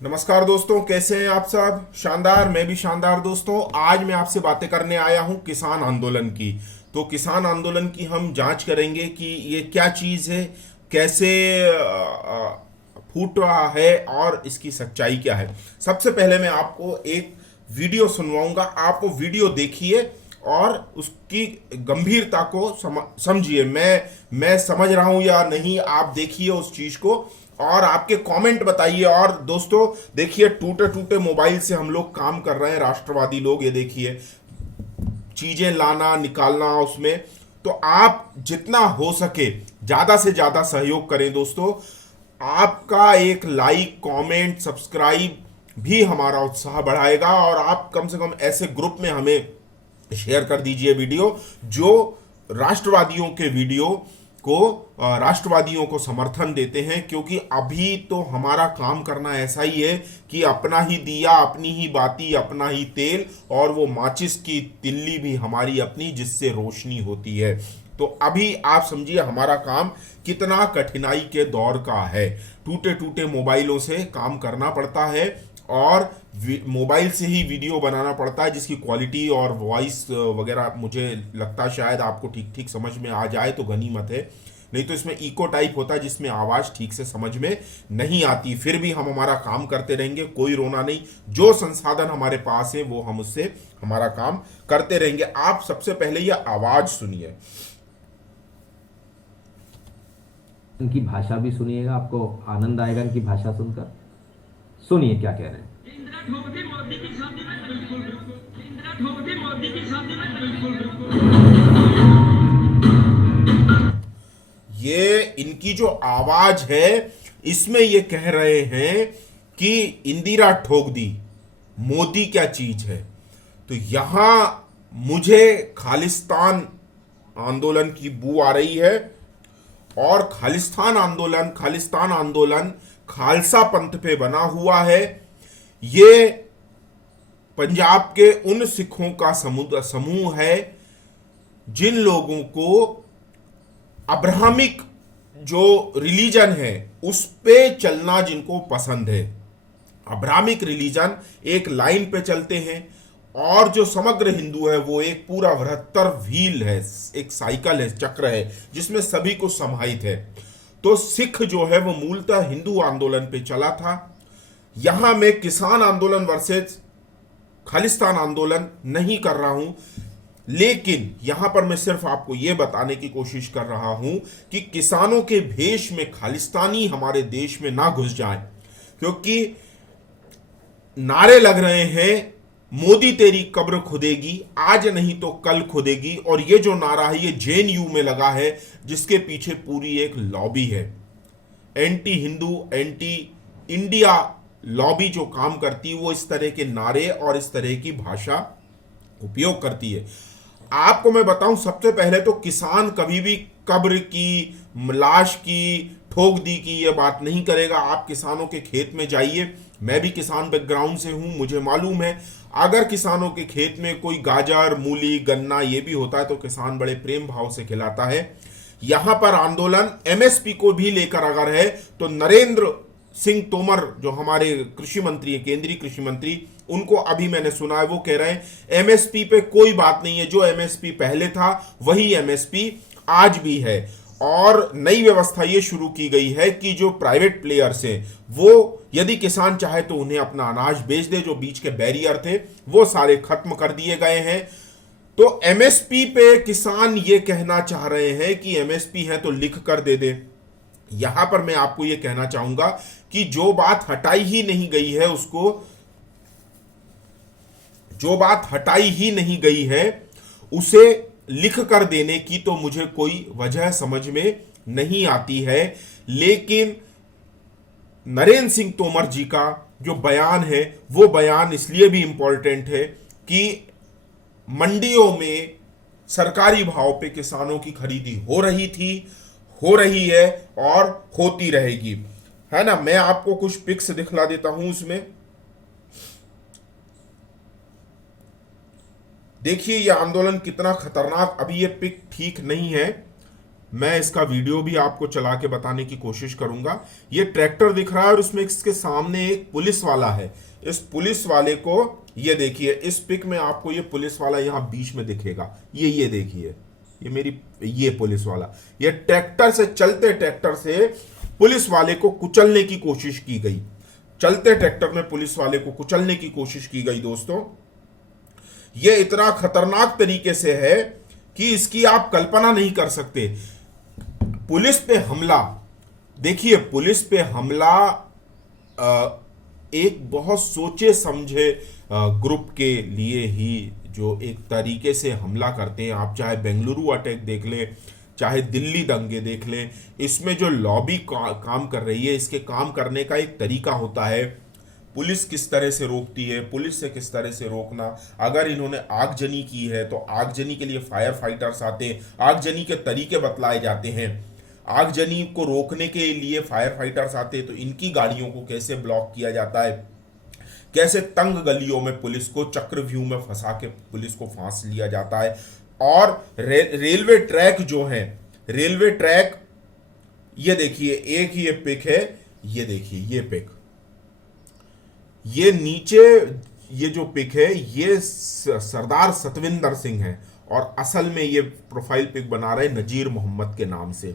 नमस्कार दोस्तों, कैसे हैं आप सब। शानदार, मैं भी शानदार दोस्तों। आज मैं आपसे बातें करने आया हूं किसान आंदोलन की। तो किसान आंदोलन की हम जांच करेंगे कि ये क्या चीज़ है, कैसे फूट रहा है और इसकी सच्चाई क्या है। सबसे पहले मैं आपको एक वीडियो सुनवाऊंगा, आप वो वीडियो देखिए और उसकी गंभीरता को समझिए। मैं समझ रहा हूं या नहीं, आप देखिए उस चीज को और आपके कमेंट बताइए। और दोस्तों देखिए, टूटे टूटे मोबाइल से हम लोग काम कर रहे हैं, राष्ट्रवादी लोग। ये देखिए, चीजें लाना निकालना उसमें। तो आप जितना हो सके ज्यादा से ज्यादा सहयोग करें दोस्तों। आपका एक लाइक, कमेंट, सब्सक्राइब भी हमारा उत्साह बढ़ाएगा। और आप कम से कम ऐसे ग्रुप में हमें शेयर कर दीजिए वीडियो जो राष्ट्रवादियों के वीडियो को राष्ट्रवादियों को समर्थन देते हैं। क्योंकि अभी तो हमारा काम करना ऐसा ही है कि अपना ही दिया, अपनी ही बाती, अपना ही तेल, और वो माचिस की तिल्ली भी हमारी अपनी, जिससे रोशनी होती है। तो अभी आप समझिए हमारा काम कितना कठिनाई के दौर का है। टूटे टूटे मोबाइलों से काम करना पड़ता है और मोबाइल से ही वीडियो बनाना पड़ता है, जिसकी क्वालिटी और वॉइस वगैरह मुझे लगता है शायद आपको ठीक ठीक समझ में आ जाए तो गनीमत है। नहीं तो इसमें इको टाइप होता है जिसमें आवाज़ ठीक से समझ में नहीं आती। फिर भी हम हमारा काम करते रहेंगे, कोई रोना नहीं। जो संसाधन हमारे पास है वो हम उससे हमारा काम करते रहेंगे। आप सबसे पहले ये आवाज़ सुनिए। इनकी भाषा भी सुनिएगा, आपको आनंद आएगा इनकी भाषा सुनकर। सुनिए क्या कह रहे हैं। इंदिरा ठोक मोदी की शादी में बिल्कुल बिल्कुल, इंदिरा ठोक मोदी की शादी में बिल्कुल बिल्कुल। ये इनकी जो आवाज है, इसमें ये कह रहे हैं कि इंदिरा ठोक दी, मोदी क्या चीज है। तो यहां मुझे खालिस्तान आंदोलन की बू आ रही है। और खालिस्तान आंदोलन खालसा पंथ पे बना हुआ है। ये पंजाब के उन सिखों का समूह है जिन लोगों को अब्राहमिक जो रिलीजन है उस पे चलना जिनको पसंद है। अब्राहमिक रिलीजन एक लाइन पे चलते हैं, और जो समग्र हिंदू है वो एक पूरा बृहत्तर व्हील है, एक साइकिल है, चक्र है, जिसमें सभी को समाहित है। तो सिख जो है वो मूलतः हिंदू आंदोलन पे चला था। यहां मैं किसान आंदोलन वर्सेस खालिस्तान आंदोलन नहीं कर रहा हूं, लेकिन यहां पर मैं सिर्फ आपको यह बताने की कोशिश कर रहा हूं कि किसानों के भेष में खालिस्तानी हमारे देश में ना घुस जाएं। क्योंकि नारे लग रहे हैं, मोदी तेरी कब्र खुदेगी, आज नहीं तो कल खुदेगी। और ये जो नारा है ये जेएनयू में लगा है, जिसके पीछे पूरी एक लॉबी है, anti Hindu, anti India lobby जो काम करती है, वो इस तरह के नारे और इस तरह की भाषा उपयोग करती है। आपको मैं बताऊं, सबसे पहले तो किसान कभी भी कब्र की, लाश की, ठोक दी की ये बात नहीं करेगा। आप किसानों के खेत में जाइए, मैं भी किसान बैकग्राउंड से हूं, मुझे मालूम है। अगर किसानों के खेत में कोई गाजर, मूली, गन्ना ये भी होता है तो किसान बड़े प्रेम भाव से खिलाता है। यहां पर आंदोलन एमएसपी को भी लेकर अगर है तो नरेंद्र सिंह तोमर जो हमारे कृषि मंत्री है, केंद्रीय कृषि मंत्री, उनको अभी मैंने सुना है वो कह रहे हैं एमएसपी पे कोई बात नहीं है, जो एमएसपी पहले था वही एमएसपी आज भी है। और नई व्यवस्था ये शुरू की गई है कि जो प्राइवेट प्लेयर्स हैं वो यदि किसान चाहे तो उन्हें अपना अनाज बेच दे। जो बीच के बैरियर थे वो सारे खत्म कर दिए गए हैं। तो एमएसपी पे किसान ये कहना चाह रहे हैं कि एमएसपी है तो लिख कर दे दे। यहां पर मैं आपको यह कहना चाहूंगा कि जो बात हटाई ही नहीं गई है उसको, जो बात हटाई ही नहीं गई है उसे लिख कर देने की तो मुझे कोई वजह समझ में नहीं आती है। लेकिन नरेंद्र सिंह तोमर जी का जो बयान है वो बयान इसलिए भी इंपॉर्टेंट है कि मंडियों में सरकारी भाव पे किसानों की खरीदी हो रही थी, हो रही है और होती रहेगी, है ना। मैं आपको कुछ पिक्स दिखला देता हूं उसमें। देखिए ये आंदोलन कितना खतरनाक, अभी ये पिक ठीक नहीं है, मैं इसका वीडियो भी आपको चला के बताने की कोशिश करूंगा। ये ट्रैक्टर दिख रहा है और उसमें इसके सामने एक पुलिस वाला है। इस पुलिस वाले को, ये देखिए इस पिक में आपको ये पुलिस वाला यहाँ बीच में दिखेगा, ये देखिए, ये पुलिस वाला, ये ट्रैक्टर से, चलते ट्रैक्टर से पुलिस वाले को कुचलने की कोशिश की गई। चलते ट्रैक्टर में पुलिस वाले को कुचलने की कोशिश की गई। दोस्तों, ये इतना खतरनाक तरीके से है कि इसकी आप कल्पना नहीं कर सकते। पुलिस पे हमला, देखिए पुलिस पे हमला एक बहुत सोचे समझे ग्रुप के लिए ही जो एक तरीके से हमला करते हैं। आप चाहे बेंगलुरु अटैक देख लें, चाहे दिल्ली दंगे देख लें, इसमें जो लॉबी काम कर रही है, इसके काम करने का एक तरीका होता है। पुलिस किस तरह से रोकती है, पुलिस से किस तरह से रोकना। अगर इन्होंने आगजनी की है तो आगजनी के लिए फायर फाइटर्स आते हैं, आगजनी के तरीके बतलाए जाते हैं। आगजनी को रोकने के लिए फायर फाइटर्स आते हैं, तो इनकी गाड़ियों को कैसे ब्लॉक किया जाता है, कैसे तंग गलियों में पुलिस को चक्रव्यूह में फंसा के पुलिस को फांस लिया जाता है। और रेलवे ट्रैक जो है, रेलवे ट्रैक, ये देखिए एक ही ये पिक है, ये देखिए ये पिक, ये नीचे ये जो पिक है ये सरदार सतविंदर सिंह है और असल में ये प्रोफाइल पिक बना रहे नजीर मोहम्मद के नाम से।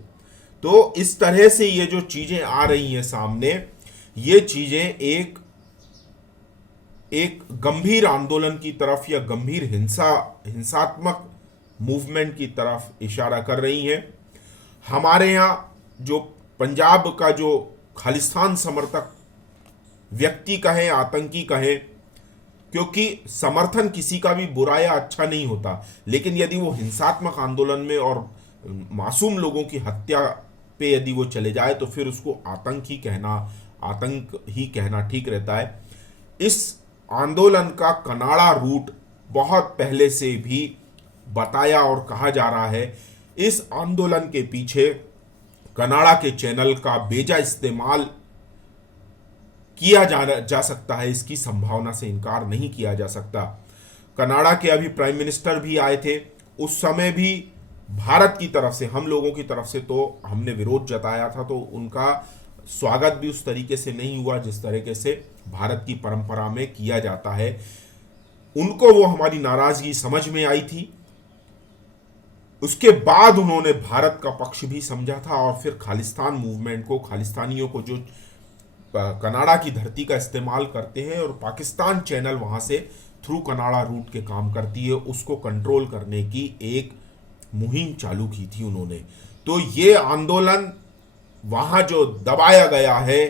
तो इस तरह से ये जो चीजें आ रही हैं सामने, ये चीजें एक गंभीर आंदोलन की तरफ या गंभीर हिंसात्मक मूवमेंट की तरफ इशारा कर रही हैं। हमारे यहाँ जो पंजाब का जो खालिस्तान समर्थक व्यक्ति कहें, आतंकी कहें, क्योंकि समर्थन किसी का भी बुरा या अच्छा नहीं होता, लेकिन यदि वो हिंसात्मक आंदोलन में और मासूम लोगों की हत्या पे यदि वो चले जाए तो फिर उसको आतंक ही कहना ठीक रहता है। इस आंदोलन का कनाडा रूट बहुत पहले से भी बताया और कहा जा रहा है। इस आंदोलन के पीछे कनाडा के चैनल का बेजा इस्तेमाल किया जा सकता है, इसकी संभावना से इनकार नहीं किया जा सकता। कनाडा के अभी प्राइम मिनिस्टर भी आए थे, उस समय भी भारत की तरफ से, हम लोगों की तरफ से तो हमने विरोध जताया था, तो उनका स्वागत भी उस तरीके से नहीं हुआ जिस तरीके से भारत की परंपरा में किया जाता है। उनको वो हमारी नाराजगी समझ में आई थी, उसके बाद उन्होंने भारत का पक्ष भी समझा था और फिर खालिस्तान मूवमेंट को, खालिस्तानियों को जो कनाडा की धरती का इस्तेमाल करते हैं और पाकिस्तान चैनल वहां से थ्रू कनाडा रूट के काम करती है, उसको कंट्रोल करने की एक मुहिम चालू की थी उन्होंने। तो ये आंदोलन वहां जो दबाया गया है,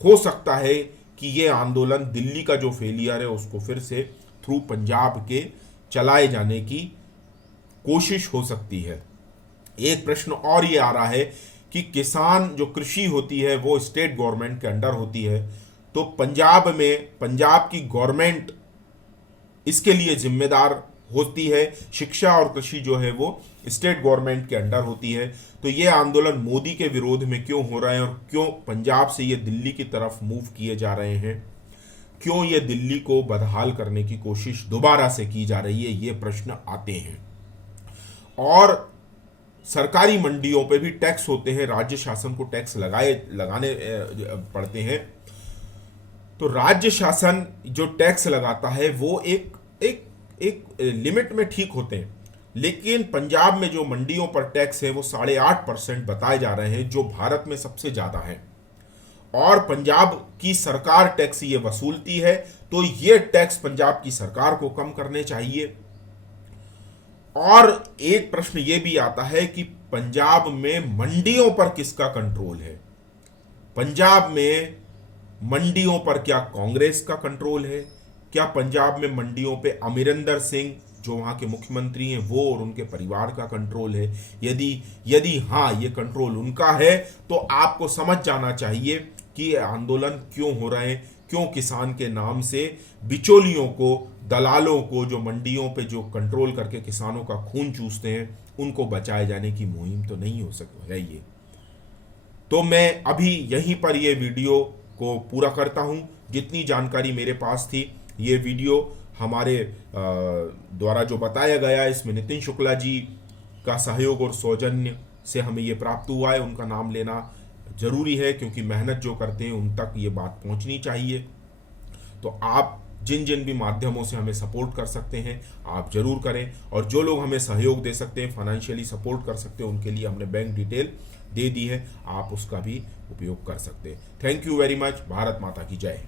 हो सकता है कि ये आंदोलन दिल्ली का जो फेलियर है उसको फिर से थ्रू पंजाब के चलाए जाने की कोशिश हो सकती है। एक प्रश्न और ये आ रहा है कि किसान जो कृषि होती है वो स्टेट गवर्नमेंट के अंडर होती है, तो पंजाब में पंजाब की गवर्नमेंट इसके लिए जिम्मेदार होती है। शिक्षा और कृषि जो है वो स्टेट गवर्नमेंट के अंडर होती है। तो ये आंदोलन मोदी के विरोध में क्यों हो रहा है और क्यों पंजाब से ये दिल्ली की तरफ मूव किए जा रहे हैं, क्यों ये दिल्ली को बदहाल करने की कोशिश दोबारा से की जा रही है, ये प्रश्न आते हैं। और सरकारी मंडियों पे भी टैक्स होते हैं, राज्य शासन को टैक्स लगाने पड़ते हैं। तो राज्य शासन जो टैक्स लगाता है वो एक लिमिट में ठीक होते हैं, लेकिन पंजाब में जो मंडियों पर टैक्स है वो 8.5% बताए जा रहे हैं, जो भारत में सबसे ज्यादा है। और पंजाब की सरकार टैक्स ये वसूलती है, तो ये टैक्स पंजाब की सरकार को कम करने चाहिए। और एक प्रश्न ये भी आता है कि पंजाब में मंडियों पर किसका कंट्रोल है। पंजाब में मंडियों पर क्या कांग्रेस का कंट्रोल है? क्या पंजाब में मंडियों पे अमरिंदर सिंह जो वहां के मुख्यमंत्री हैं वो और उनके परिवार का कंट्रोल है? यदि हाँ ये कंट्रोल उनका है तो आपको समझ जाना चाहिए कि ये आंदोलन क्यों हो रहे हैं, क्यों किसान के नाम से बिचौलियों को, दलालों को जो मंडियों पे जो कंट्रोल करके किसानों का खून चूसते हैं, उनको बचाए जाने की मुहिम तो नहीं हो सकती है ये। तो मैं अभी यहीं पर ये वीडियो को पूरा करता हूं। जितनी जानकारी मेरे पास थी, ये वीडियो हमारे द्वारा जो बताया गया, इसमें नितिन शुक्ला जी का सहयोग और सौजन्य से हमें ये प्राप्त हुआ है उनका नाम लेना जरूरी है, क्योंकि मेहनत जो करते हैं उन तक ये बात पहुंचनी चाहिए। तो आप जिन जिन भी माध्यमों से हमें सपोर्ट कर सकते हैं आप जरूर करें, और जो लोग हमें सहयोग दे सकते हैं, फाइनेंशियली सपोर्ट कर सकते हैं, उनके लिए हमने बैंक डिटेल दे दी है, आप उसका भी उपयोग कर सकते हैं। Thank you very much. Bharat माता की जय।